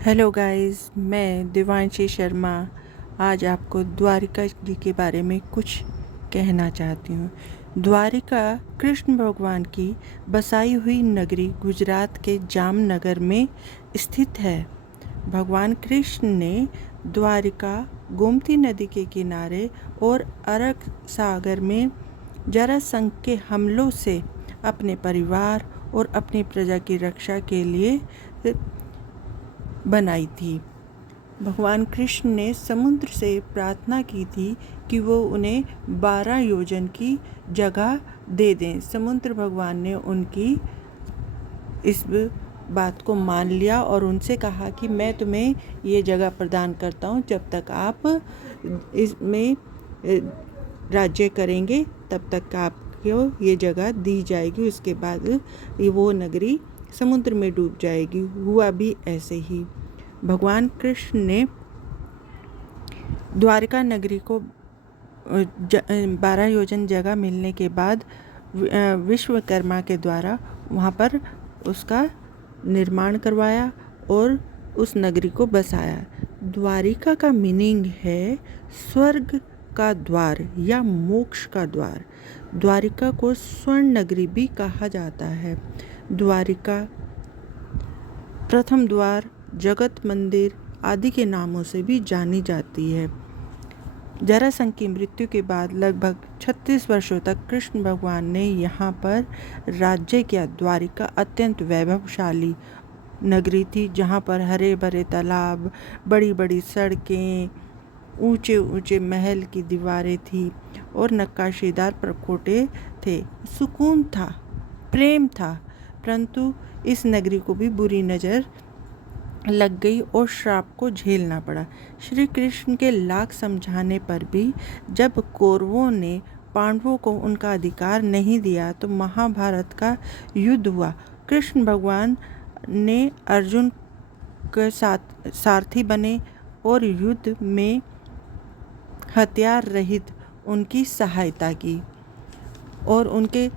Hello guys, मैं दिवांशी शर्मा आज आपको द्वारिका जी के बारे में कुछ कहना चाहती हूँ। द्वारिका कृष्ण भगवान की बसाई हुई नगरी गुजरात के जामनगर में स्थित है। भगवान कृष्ण ने द्वारिका गोमती नदी के किनारे और अरब सागर में जरासंध के हमलों से अपने परिवार और अपनी प्रजा की रक्षा के लिए बनाई थी। भगवान कृष्ण ने समुद्र से प्रार्थना की थी कि वो उन्हें 12 योजन की जगह दे दें। समुद्र भगवान ने उनकी इस बात को मान लिया और उनसे कहा कि मैं तुम्हें ये जगह प्रदान करता हूँ, जब तक आप इसमें राज्य करेंगे तब तक आपको ये जगह दी जाएगी। उसके बाद वो नगरी समुद्र में डूब जाएगी। हुआ भी ऐसे ही। भगवान कृष्ण ने द्वारिका नगरी को 12 योजन जगह मिलने के बाद विश्वकर्मा के द्वारा वहाँ पर उसका निर्माण करवाया और उस नगरी को बसाया। द्वारिका का मीनिंग है स्वर्ग का द्वार या मोक्ष का द्वार। द्वारिका को स्वर्ण नगरी भी कहा जाता है। द्वारिका प्रथम द्वार, जगत मंदिर आदि के नामों से भी जानी जाती है। जरासंध की मृत्यु के बाद लगभग 36 वर्षों तक कृष्ण भगवान ने यहाँ पर राज्य किया। द्वारिका अत्यंत वैभवशाली नगरी थी, जहाँ पर हरे भरे तालाब, बड़ी बड़ी सड़कें, ऊंचे ऊंचे महल की दीवारें थी और नक्काशीदार प्रकोटे थे। सुकून था, प्रेम था, परंतु इस नगरी को भी बुरी नज़र लग गई और श्राप को झेलना पड़ा। श्री कृष्ण के लाख समझाने पर भी जब कौरवों ने पांडवों को उनका अधिकार नहीं दिया तो महाभारत का युद्ध हुआ। कृष्ण भगवान ने अर्जुन के साथ सारथी बने और युद्ध में हथियार रहित उनकी सहायता की और उनके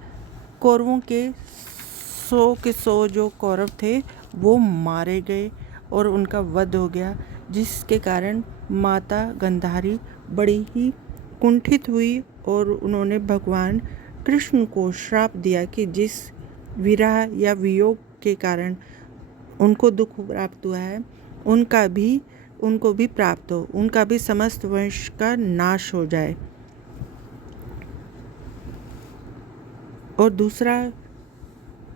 कौरवों के 100 के 100 जो कौरव थे वो मारे गए और उनका वध हो गया, जिसके कारण माता गांधारी बड़ी ही कुंठित हुई और उन्होंने भगवान कृष्ण को श्राप दिया कि जिस विरह या वियोग के कारण उनको दुख प्राप्त हुआ है उनको भी प्राप्त हो, उनका भी समस्त वंश का नाश हो जाए। और दूसरा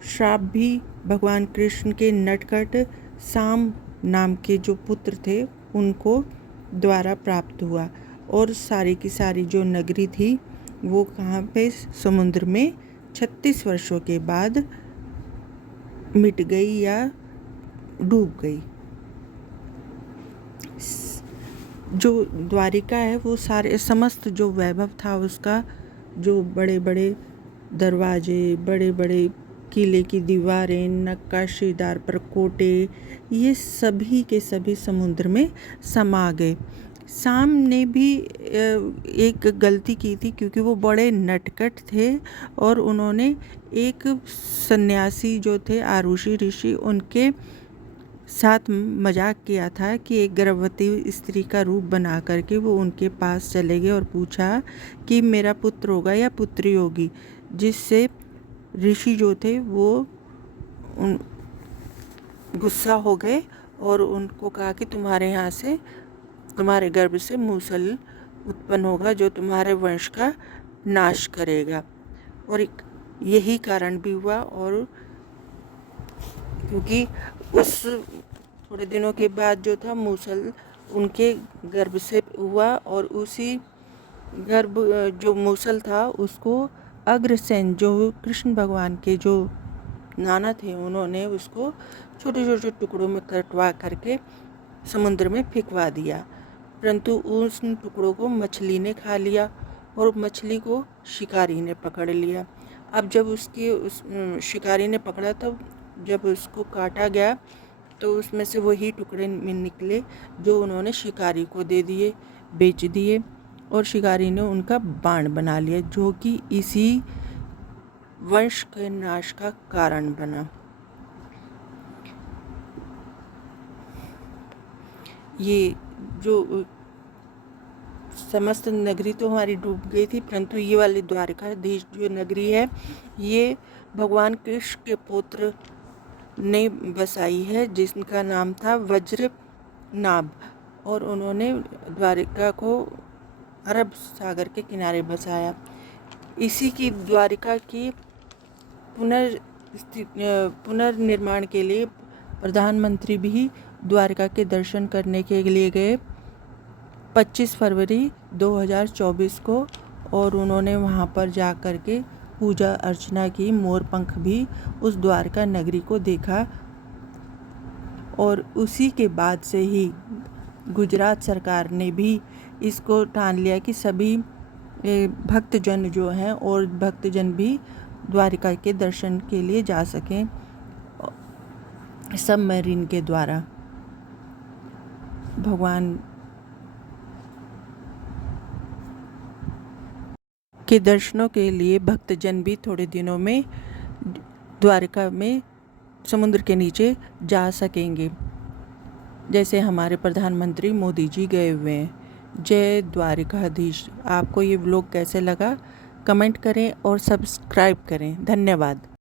श्राप भी भगवान कृष्ण के नटखट साम नाम के जो पुत्र थे उनको द्वारा प्राप्त हुआ और सारी की सारी जो नगरी थी वो कहाँ पे समुद्र में 36 वर्षों के बाद मिट गई या डूब गई। जो द्वारिका है वो सारे समस्त जो वैभव था उसका, जो बड़े बड़े दरवाजे, बड़े बड़े किले की दीवारें, नक्काशीदार प्रकोटे, ये सभी के सभी समुद्र में समा गए। साम ने भी एक गलती की थी क्योंकि वो बड़े नटखट थे और उन्होंने एक सन्यासी जो थे आरुषि ऋषि उनके साथ मजाक किया था कि एक गर्भवती स्त्री का रूप बना करके वो उनके पास चले गए और पूछा कि मेरा पुत्र होगा या पुत्री होगी, जिससे ऋषि जो थे वो गुस्सा हो गए और उनको कहा कि तुम्हारे गर्भ से मूसल उत्पन्न होगा जो तुम्हारे वंश का नाश करेगा। और यही कारण भी हुआ, और क्योंकि उस थोड़े दिनों के बाद जो था मूसल उनके गर्भ से हुआ और उसी गर्भ जो मूसल था उसको अग्रसेन जो कृष्ण भगवान के जो नाना थे उन्होंने उसको छोटे छोटे टुकड़ों में कटवा करके समुद्र में फेंकवा दिया, परंतु उस टुकड़ों को मछली ने खा लिया और मछली को शिकारी ने पकड़ लिया। अब जब उस शिकारी ने पकड़ा तब जब उसको काटा गया तो उसमें से वही टुकड़े में निकले जो उन्होंने शिकारी को दे दिए, बेच दिए और शिकारी ने उनका बाण बना लिया, जो कि इसी वंश के नाश का कारण बना। ये जो समस्त नगरी तो हमारी डूब गई थी, परंतु ये वाली द्वारकाधीश जो नगरी है ये भगवान कृष्ण के पुत्र ने बसाई है, जिसका नाम था वज्रनाभ, और उन्होंने द्वारिका को अरब सागर के किनारे बसाया। इसी की द्वारिका की पुनर्निर्माण के लिए प्रधानमंत्री भी द्वारिका के दर्शन करने के लिए गए 25 फरवरी 2024 को, और उन्होंने वहाँ पर जा कर के पूजा अर्चना की, मोर पंख भी उस द्वारका नगरी को देखा। और उसी के बाद से ही गुजरात सरकार ने भी इसको ठान लिया कि सभी भक्तजन जो हैं और भक्तजन भी द्वारिका के दर्शन के लिए जा सकें सबमरीन के द्वारा। भगवान के दर्शनों के लिए भक्तजन भी थोड़े दिनों में द्वारिका में समुद्र के नीचे जा सकेंगे, जैसे हमारे प्रधानमंत्री मोदी जी गए हुए हैं। जय द्वारिकाधीश। आपको ये व्लॉग कैसे लगा कमेंट करें और सब्सक्राइब करें। धन्यवाद।